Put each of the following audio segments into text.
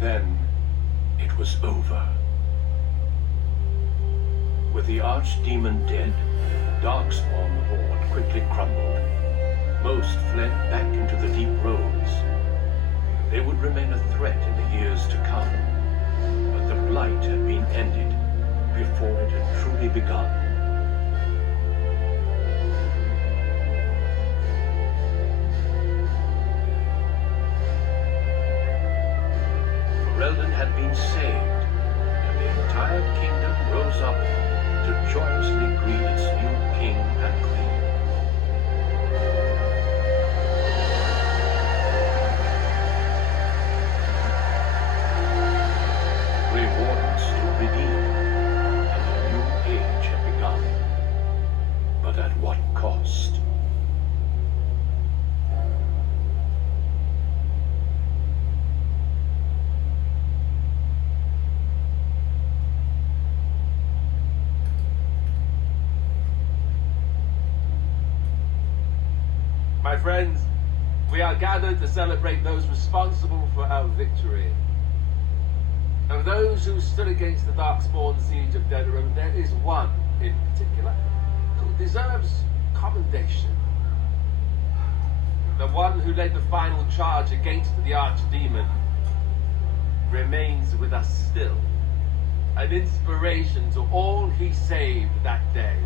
Then, it was over. With the Archdemon dead, Darkspawn Horde quickly crumbled. Most fled back into the deep roads. They would remain a threat in the years to come, but the Blight had been ended before it had truly begun. Ferelden had been saved, and the entire kingdom rose up to joyously greet its new king and queen. Grey Wardens stood redeemed, and a new age had begun. But at what cost? My friends, we are gathered to celebrate those responsible for our victory. Of those who stood against the Darkspawn siege of Denerim, there is one in particular who deserves commendation. The one who led the final charge against the Archdemon remains with us still, an inspiration to all he saved that day.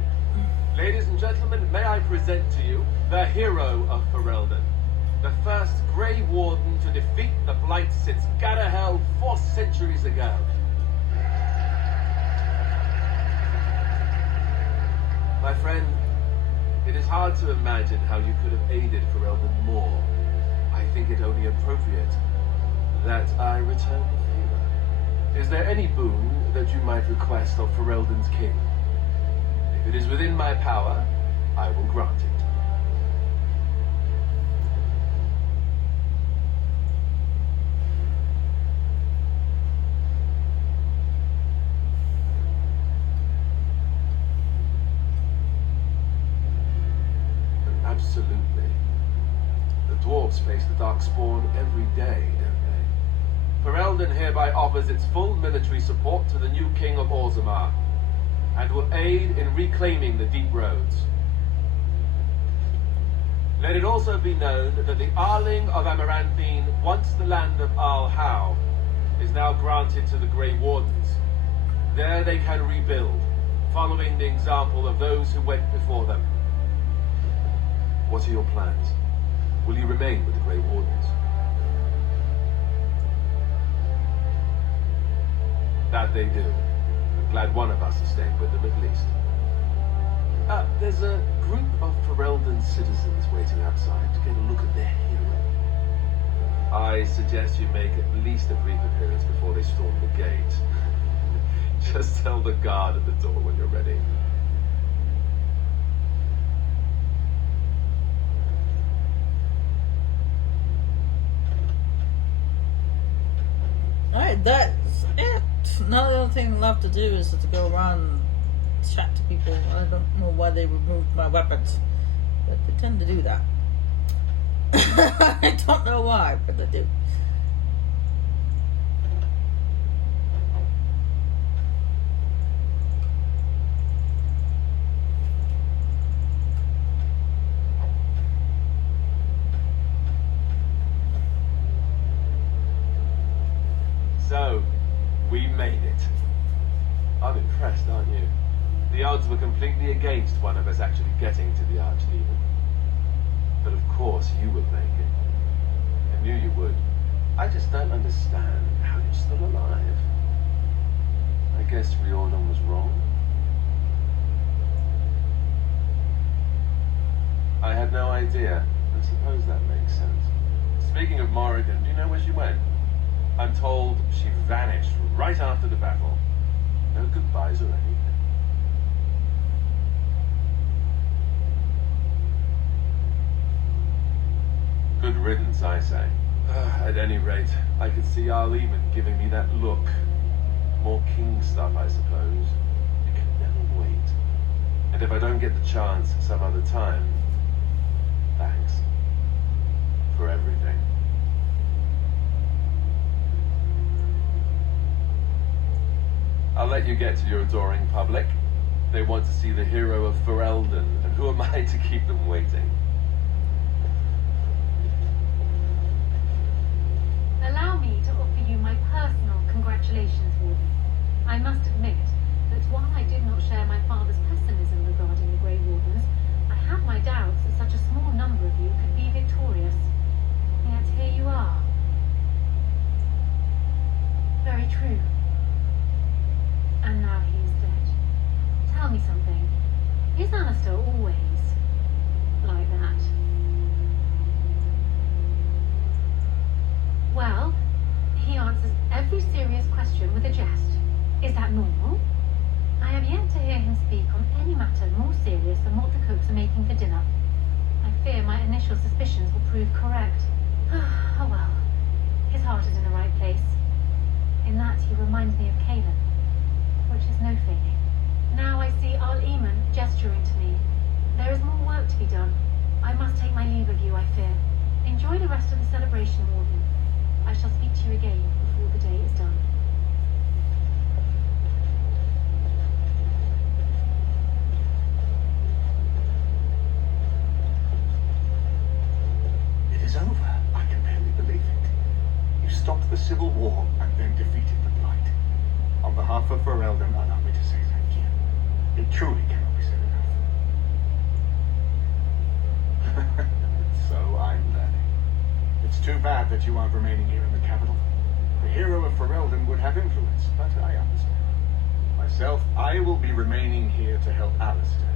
Ladies and gentlemen, may I present to you the hero of Ferelden, the first Grey Warden to defeat the Blight since Garahel 4 centuries ago. My friend, it is hard to imagine how you could have aided Ferelden more. I think it only appropriate that I return the favor. Is there any boon that you might request of Ferelden's king? If it is within my power, I will grant it. Absolutely. The dwarves face the Darkspawn every day, don't they? Ferelden hereby offers its full military support to the new king of Orzammar, and will aid in reclaiming the deep roads. Let it also be known that the Arling of Amaranthine, once the land of Arl Howe, is now granted to the Grey Wardens. There they can rebuild, following the example of those who went before them. What are your plans? Will you remain with the Grey Wardens? That they do. I'm glad one of us is staying with them at least. There's a group of Ferelden citizens waiting outside to get a look at their hero. I suggest you make at least a brief appearance before they storm the gate. Just tell the guard at the door when you're ready. Alright, that's it. Now the only thing left to do is to go around and chat to people. I don't know why they removed my weapons, but they tend to do that. I don't know why, but they do. So, we made it. I'm impressed, aren't you? The odds were completely against one of us actually getting to the Archdemon. But of course you will make it. I knew you would. I just don't understand how you're still alive. I guess Riordan was wrong. I had no idea. I suppose that makes sense. Speaking of Morrigan, do you know where she went? I'm told she vanished right after the battle. No goodbyes or anything. Good riddance, I say. At any rate, I could see Arleman giving me that look. More king stuff, I suppose. You can never wait. And if I don't get the chance some other time, thanks for everything. let you get to your adoring public. They want to see the hero of Ferelden, and who am I to keep them waiting? Allow me to offer you my personal congratulations, Warden. I must admit that while I did not share my father's pessimism regarding the Grey Wardens, I had my doubts that such a small number of you could be victorious. Yet here you are. Very true. And now he is dead. Tell me something. Is Alistair always like that? Well, he answers every serious question with a jest. Is that normal? I have yet to hear him speak on any matter more serious than what the cooks are making for dinner. I fear my initial suspicions will prove correct. Oh well, his heart is in the right place. In that he reminds me of Caleb, which is no failing. Now I see Arl Eamon gesturing to me. There is more work to be done. I must take my leave of you, I fear. Enjoy the rest of the celebration, Warden. I shall speak to you again before the day is done. It is over. I can barely believe it. You stopped the Civil War and then defeated the Blight. On behalf of Ferelden, allow me to say thank you. It truly cannot be said enough. So I'm learning. It's too bad that you aren't remaining here in the capital. The hero of Ferelden would have influence, but I understand. Myself, I will be remaining here to help Alistair.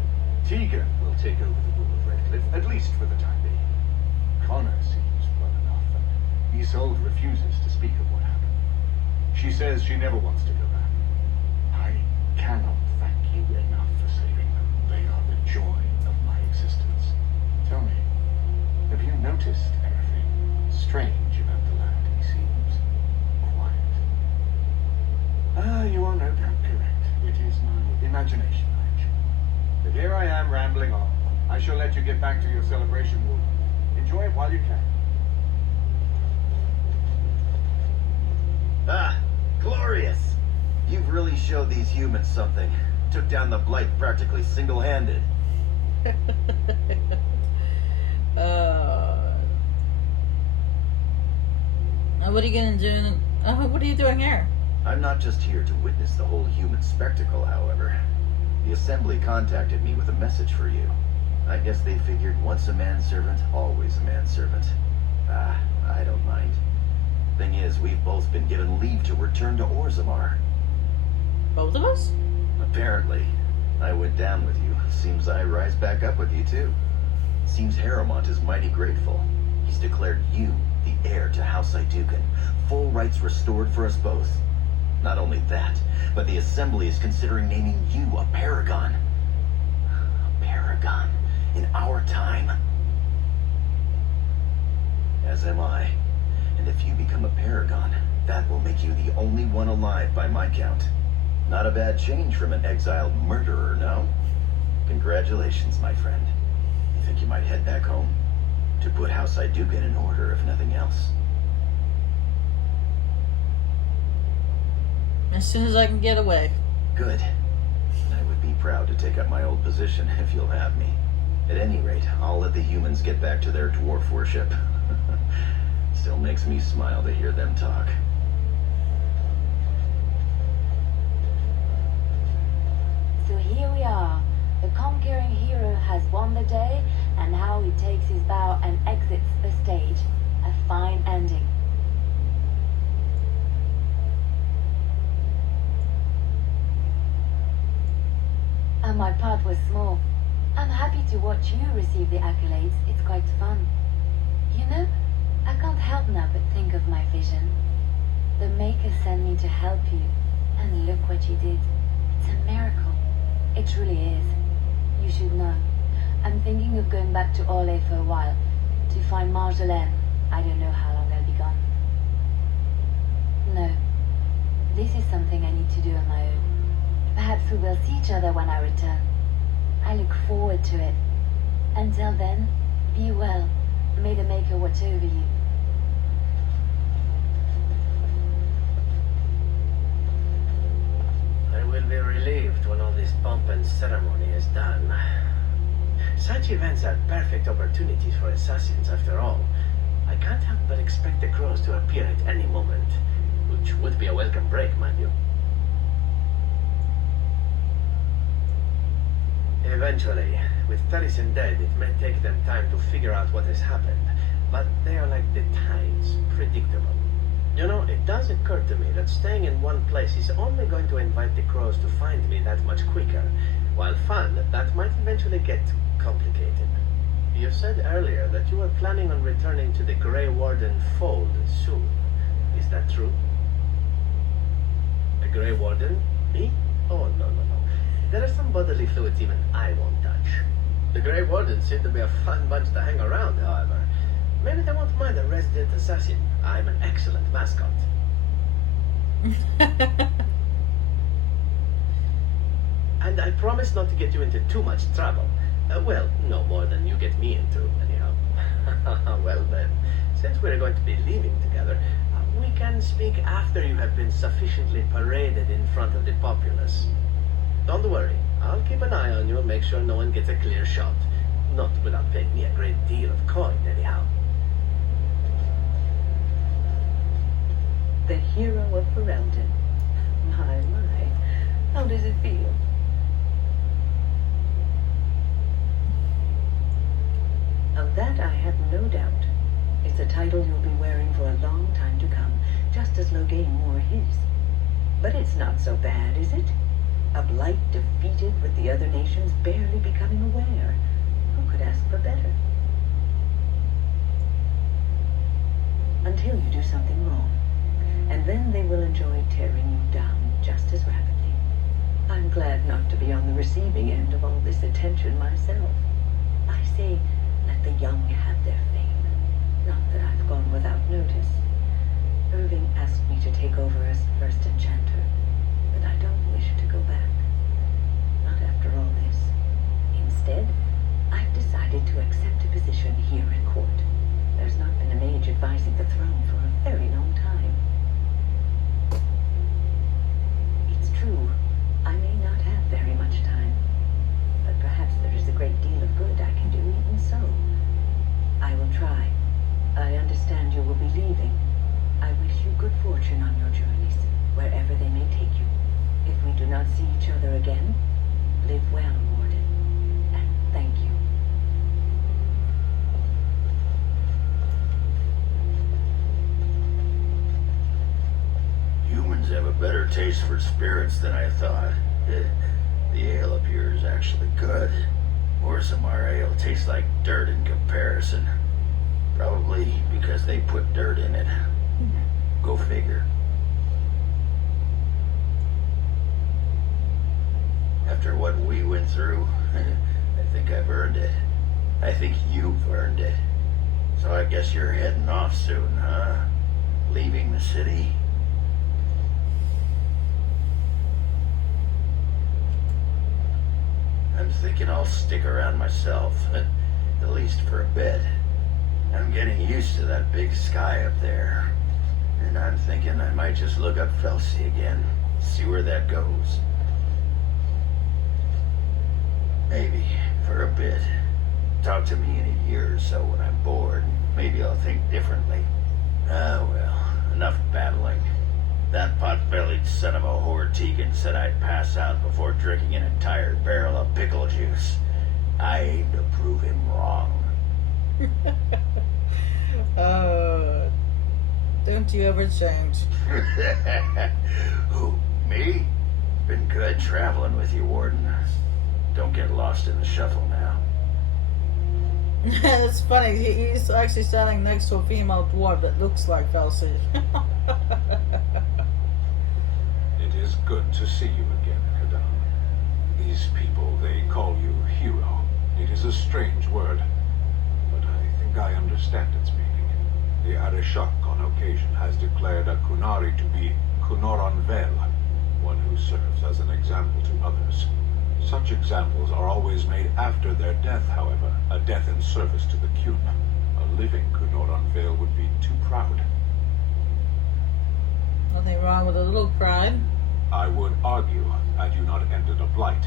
Tegan will take over the rule of Redcliffe, at least for the time being. Connor seems well enough, and Isolde refuses to speak of what happened. She says she never wants to go back. I cannot thank you enough for saving them. They are the joy of my existence. Tell me, have you noticed anything strange about the lad? He seems quiet. You are no doubt correct. It is my imagination, I'm sure. But here I am rambling on. I shall let you get back to your celebration, Warden. Enjoy it while you can. Ah, glorious! You've really showed these humans something. Took down the Blight practically single-handed. What are you gonna do? What are you doing here? I'm not just here to witness the whole human spectacle, however. The Assembly contacted me with a message for you. I guess they figured once a manservant, always a manservant. I don't mind. Thing is, we've both been given leave to return to Orzammar. Both of us? Apparently. I went down with you. Seems I rise back up with you, too. Seems Harrowmont is mighty grateful. He's declared you the heir to House Iduken. Full rights restored for us both. Not only that, but the Assembly is considering naming you a Paragon. A Paragon in our time. As am I. And if you become a Paragon, that will make you the only one alive by my count. Not a bad change from an exiled murderer, no? Congratulations, my friend. You think you might head back home? To put House Iduken in order, if nothing else. As soon as I can get away. Good. I would be proud to take up my old position if you'll have me. At any rate, I'll let the humans get back to their dwarf worship. Still makes me smile to hear them talk. So here we are. The conquering hero has won the day, and now he takes his bow and exits the stage. A fine ending. And my part was small. I'm happy to watch you receive the accolades. It's quite fun. You know, I can't help now but think of my vision. The Maker sent me to help you, and look what you did. It's a miracle. It truly is. You should know. I'm thinking of going back to Orlais for a while, to find Marjolaine. I don't know how long I'll be gone. No. This is something I need to do on my own. Perhaps we will see each other when I return. I look forward to it. Until then, be well. May the Maker watch over you. I ceremony is done. Such events are perfect opportunities for assassins, after all. I can't help but expect the crows to appear at any moment, which would be a welcome break, mind you. Eventually, with Taliesin dead, it may take them time to figure out what has happened, but they are like the tides, predictable. You know, it does occur to me that staying in one place is only going to invite the crows to find me that much quicker, while fun, that might eventually get complicated. You said earlier that you were planning on returning to the Grey Warden fold soon. Is that true? A Grey Warden? Me? Oh, no. There are some bodily fluids even I won't touch. The Grey Wardens seem to be a fun bunch to hang around, however. Maybe they won't mind a resident assassin. I'm an excellent mascot. And I promise not to get you into too much trouble. Well, no more than you get me into, anyhow. Well then, since we're going to be leaving together, we can speak after you have been sufficiently paraded in front of the populace. Don't worry, I'll keep an eye on you and make sure no one gets a clear shot. Not without paying me a great deal of coin, anyhow. The hero of Ferelden. My. How does it feel? Of that I have no doubt. It's a title you'll be wearing for a long time to come, just as Loghain wore his. But it's not so bad, is it? A blight defeated with the other nations barely becoming aware. Who could ask for better? Until you do something wrong. And then they will enjoy tearing you down just as rapidly. I'm glad not to be on the receiving end of all this attention myself. I say, let the young have their fame. Not that I've gone without notice. Irving asked me to take over as first enchanter, but I don't wish to go back. Not after all this. Instead, I've decided to accept a position here at court. There's not been a mage advising the throne for a very long time. It's true, I may not have very much time, but perhaps there is a great deal of good I can do even so. I will try. I understand you will be leaving. I wish you good fortune on your journeys, wherever they may take you. If we do not see each other again, live well, Warden, and thank you. Humans have a better taste for spirits than I thought. The ale up here is actually good. Orzammar ale tastes like dirt in comparison. Probably because they put dirt in it. Go figure. After what we went through, I think I've earned it. I think you've earned it. So I guess you're heading off soon, huh? Leaving the city? I'm thinking I'll stick around myself, at least for a bit. I'm getting used to that big sky up there. And I'm thinking I might just look up Felsi again, see where that goes. Maybe, for a bit. Talk to me in a year or so when I'm bored. Maybe I'll think differently. Ah, well, enough babbling. That pot-bellied son of a whore Tegan said I'd pass out before drinking an entire barrel of pickle juice. I aim to prove him wrong. Don't you ever change. Who, me? Been good traveling with you, Warden. Don't get lost in the shuffle now. It's funny, he's actually standing next to a female dwarf that looks like Felsi. It is good to see you again, Kadan. These people, they call you hero. It is a strange word, but I think I understand its meaning. The Arishok on occasion has declared a Kunari to be Kunoran Vel, one who serves as an example to others. Such examples are always made after their death, however, a death in service to the Qun. A living Kunoran Vel would be too proud. Nothing wrong with a little pride. I would argue had you not ended a blight.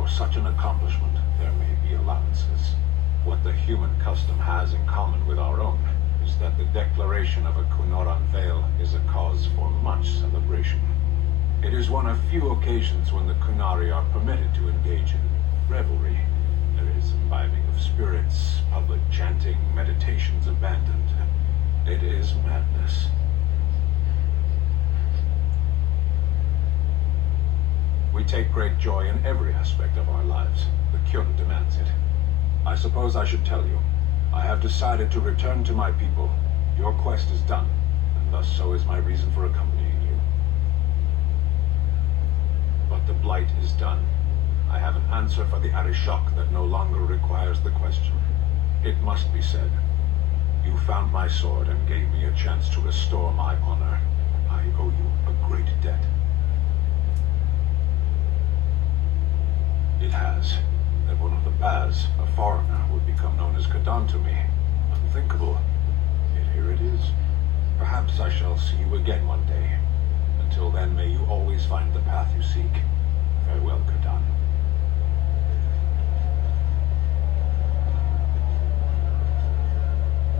For such an accomplishment, there may be allowances. What the human custom has in common with our own is that the declaration of a Kunoran veil is a cause for much celebration. It is one of few occasions when the Kunari are permitted to engage in revelry. There is imbibing of spirits, public chanting, meditations abandoned. It is madness. We take great joy in every aspect of our lives. The Kyun demands it. I suppose I should tell you. I have decided to return to my people. Your quest is done, and thus so is my reason for accompanying you. But the Blight is done. I have an answer for the Arishok that no longer requires the question. It must be said. You found my sword and gave me a chance to restore my honor. I owe you a great debt. It has. That one of the Baz, a foreigner, would become known as Kadan to me. Unthinkable. Yet here it is. Perhaps I shall see you again one day. Until then, may you always find the path you seek. Farewell, Kadan.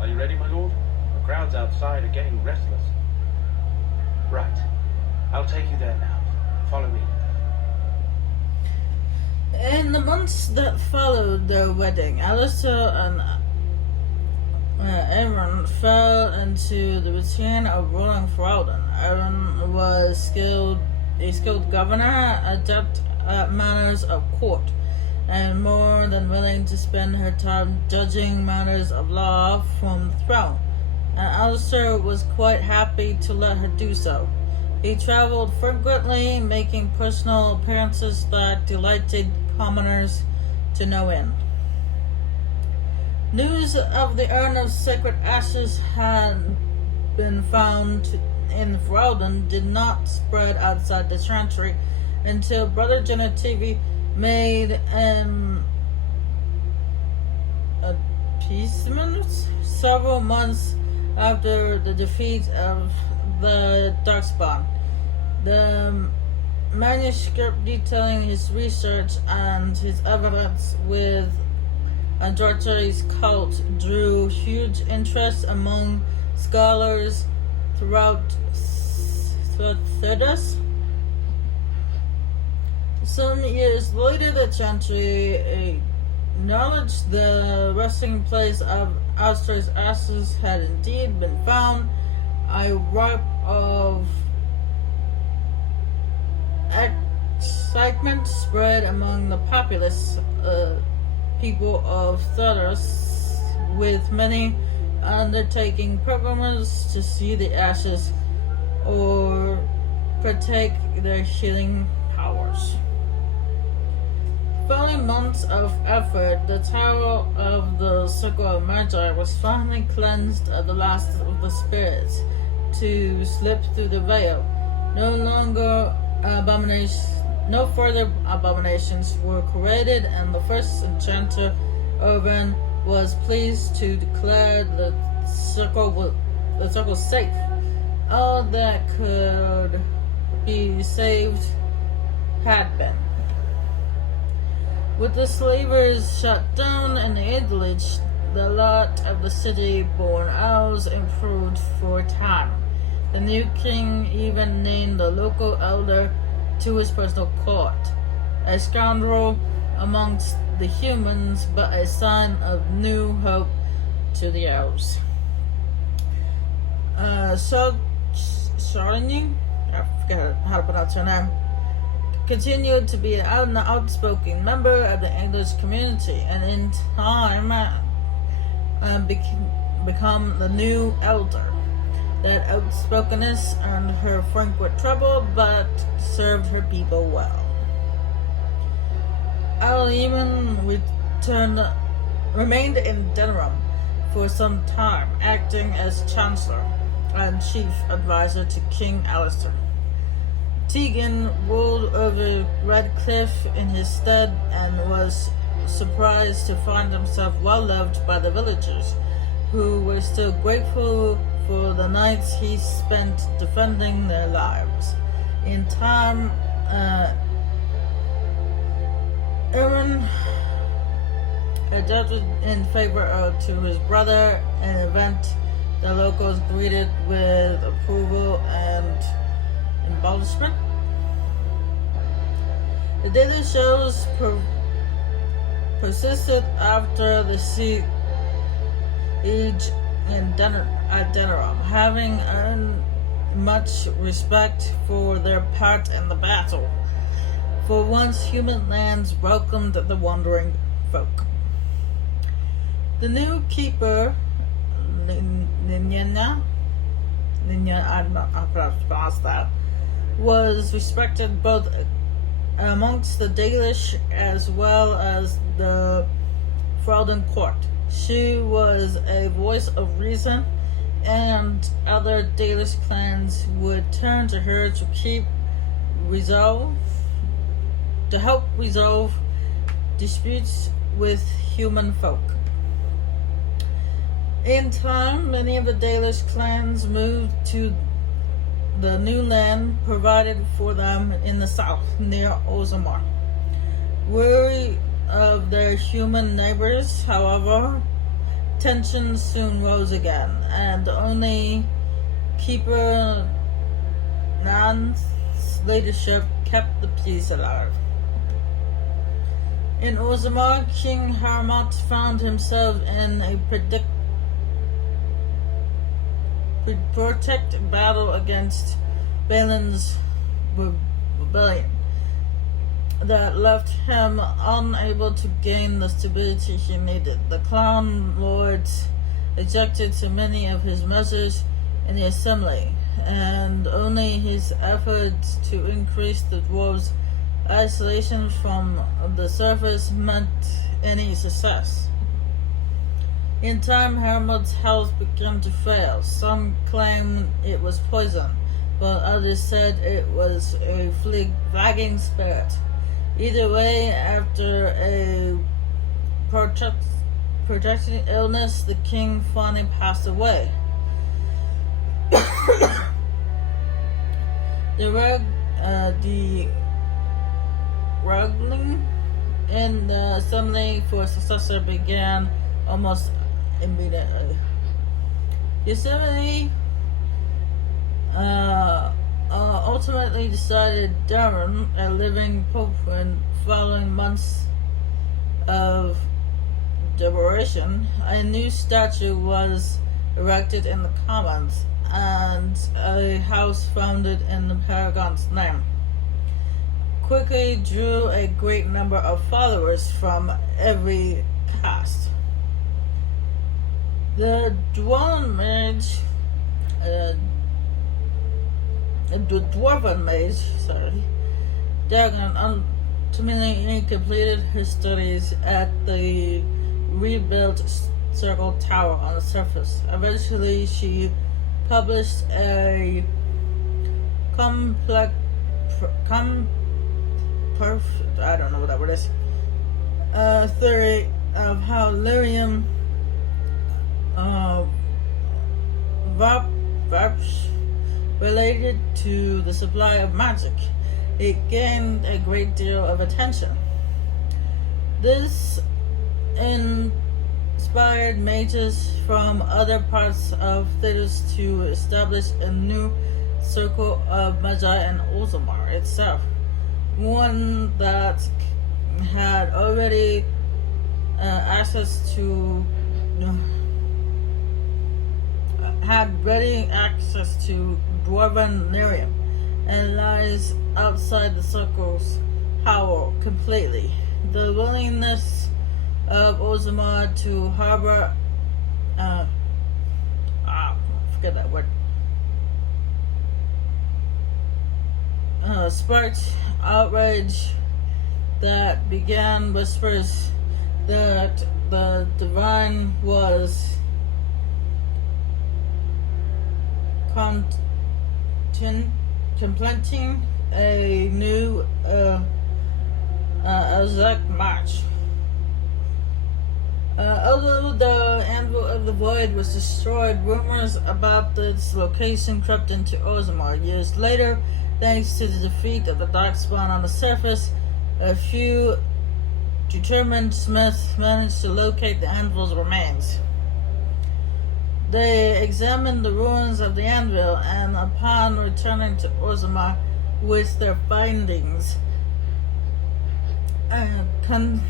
Are you ready, my lord? The crowds outside are getting restless. Right. I'll take you there now. Follow me. In the months that followed their wedding, Alistair and Aaron fell into the routine of ruling Ferelden. Aaron was a skilled governor, adept at manners of court, and more than willing to spend her time judging matters of law from the throne. And Alistair was quite happy to let her do so. He traveled frequently, making personal appearances that delighted commoners to no end. News of the urn of sacred ashes had been found in Ferelden did not spread outside the Chantry until Brother Genetivi made an appeasement several months after the defeat of the Darkspawn. The manuscript detailing his research and his evidence with Andrate's cult drew huge interest among scholars throughout Thedas. Some years later, the Chantry acknowledged the resting place of Alistair's ashes had indeed been found. A ripe of excitement spread among the populous people of Thedas, with many undertaking pilgrimages to see the ashes or partake their healing powers. Following months of effort, the Tower of the Circle of Magi was finally cleansed of the last of the spirits to slip through the veil. No further abominations were created, and the first enchanter, Irvin, was pleased to declare the circle safe. All that could be saved had been. With the slavers shut down in Idlich, the lot of the city-born owls improved for a time. The new king even named the local elder to his personal court, a scoundrel amongst the humans, but a sign of new hope to the elves. Charlene, I forget how to pronounce her name, continued to be an outspoken member of the English community, and in time become the new elder. That outspokenness earned her frequent trouble, but served her people well. Al-Yemen remained in Denram for some time, acting as Chancellor and Chief Advisor to King Alistair. Tegan ruled over Redcliffe in his stead and was surprised to find himself well loved by the villagers, who were still grateful for the nights he spent defending their lives. In time, Aaron adopted in favor to his brother, an event the locals greeted with approval and embellishment. The daily shows persisted after the siege at Denerim, having earned much respect for their part in the battle. For once, human lands welcomed the wandering folk. The new keeper, Linyana, I don't know how to pronounce that, was respected both amongst the Dalish as well as the Ferelden court. She was a voice of reason, and other Dalish clans would turn to her to help resolve disputes with human folk. In time, many of the Dalish clans moved to the new land provided for them in the south, near Orzammar. Weary of their human neighbors, however, tensions soon rose again, and only Keeper Nan's leadership kept the peace alive. In Orzammar, King Harmot found himself in a protected battle against Balin's rebellion that left him unable to gain the stability he needed. The Clown Lords ejected so many of his measures in the assembly, and only his efforts to increase the dwarves' isolation from the surface meant any success. In time, Hermod's health began to fail. Some claimed it was poison, but others said it was a flagging spirit. Either way, after a protracted illness, the king finally passed away. The wrangling in the assembly for successor began almost immediately. The assembly ultimately decided Darren, a living pope, following months of deliberation. A new statue was erected in the Commons, and a house founded in the Paragon's name quickly drew a great number of followers from every caste. The Dwarven mage, Dagon ultimately completed his studies at the rebuilt Circle Tower on the surface. Eventually, she published a theory of how lyrium Varps related to the supply of magic. It gained a great deal of attention. This inspired mages from other parts of Thedas to establish a new circle of Magi in Orzammar itself, one that had already had ready access to Dwarven lyrium and lies outside the circle's power completely. The willingness of Orzammar to harbor forget that word sparked outrage that began whispers that the divine was completing a new Azak march. Although the Anvil of the Void was destroyed, rumors about its location crept into Orzammar. Years later, thanks to the defeat of the Darkspawn on the surface, a few determined Smith managed to locate the anvil's remains. They examined the ruins of the anvil, and upon returning to Orzammar with their findings, convinced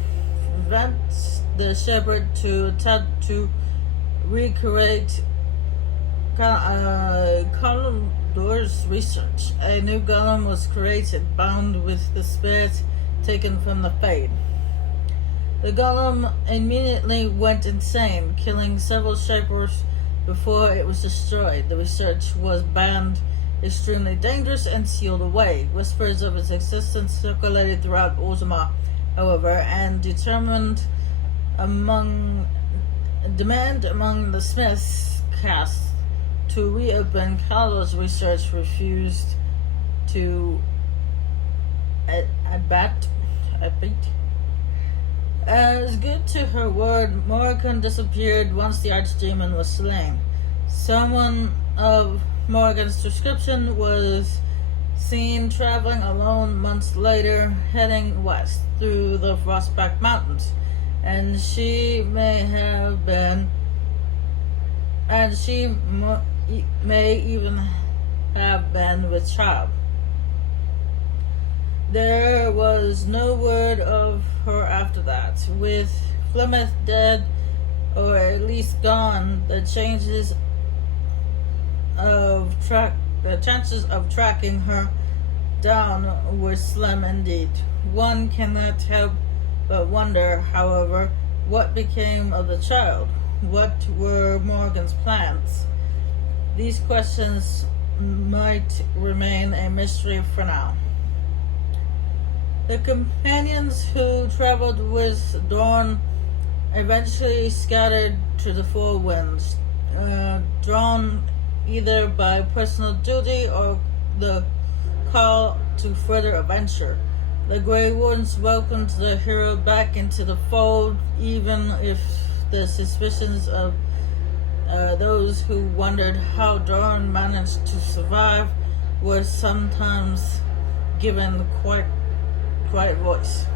the shepherd to attempt to recreate Kalimdor's research. A new golem was created, bound with the spirit taken from the Fade. The golem immediately went insane, killing several shapers before it was destroyed. The research was banned, extremely dangerous, and sealed away. Whispers of its existence circulated throughout Orzammar, however, and demand among the Smiths caste to reopen Kalimdor's research refused to abate. As good to her word, Morrigan disappeared once the archdemon was slain. Someone of Morrigan's description was seen traveling alone months later, heading west through the Frostback Mountains, and she may even have been with child. There was no word of her after that. With Flemeth dead, or at least gone, the chances of tracking her down were slim indeed. One cannot help but wonder, however, what became of the child. What were Morrigan's plans? These questions might remain a mystery for now. The companions who traveled with Dorn eventually scattered to the four winds, drawn either by personal duty or the call to further adventure. The Grey Wardens welcomed the hero back into the fold, even if the suspicions of those who wondered how Dorn managed to survive were sometimes given quite voice.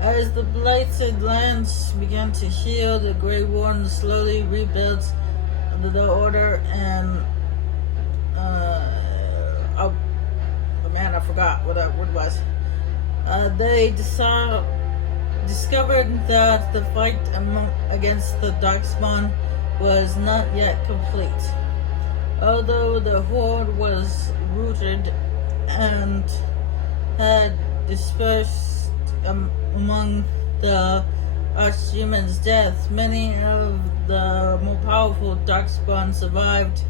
As the blighted lands began to heal, the Grey Wardens slowly rebuilt the order, and I forgot what that word was. They discovered that the fight against the Darkspawn was not yet complete. Although the horde was rooted and had dispersed among the Archdemon's death, many of the more powerful Darkspawn survived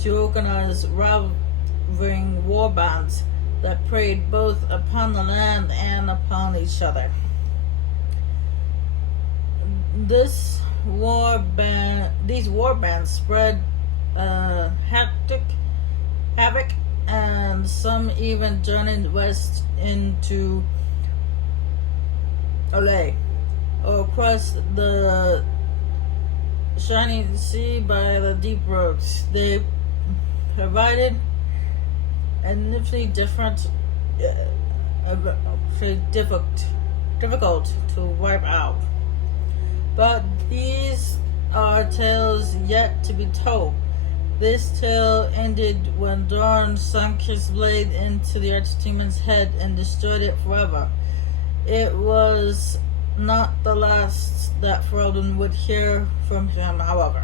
to organize ravaging warbands that preyed both upon the land and upon each other. These warbands spread havoc, and some even journeyed west into Olay, or across the shining sea by the deep roads. They provided initially difficult to wipe out. But these are tales yet to be told. This tale ended when Dorn sunk his blade into the Archdemon's head and destroyed it forever. It was not the last that Ferelden would hear from him, however.